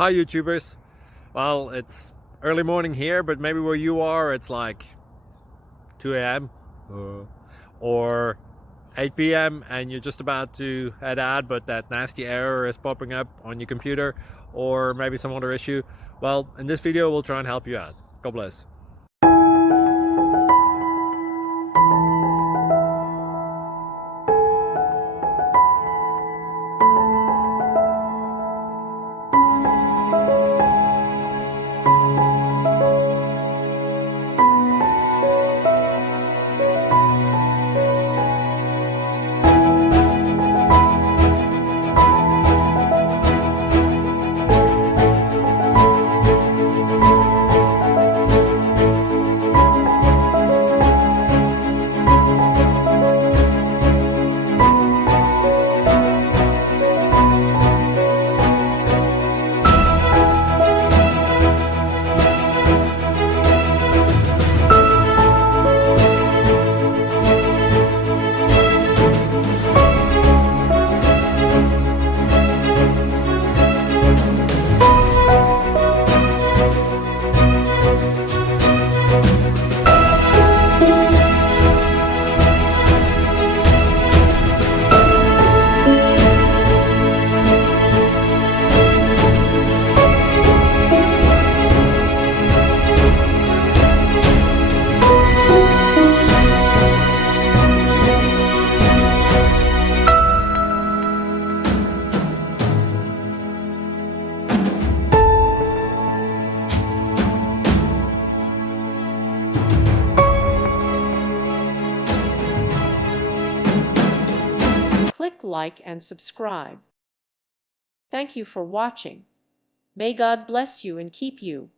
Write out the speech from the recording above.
Hi YouTubers. Well, it's early morning here, but maybe where you are it's like 2 a.m. or 8 p.m. and you're just about to head out, but that nasty error is popping up on your computer, or maybe some other issue. Well, in this video we'll try and help you out. God bless. Click like and subscribe. Thank you for watching. May God bless you and keep you.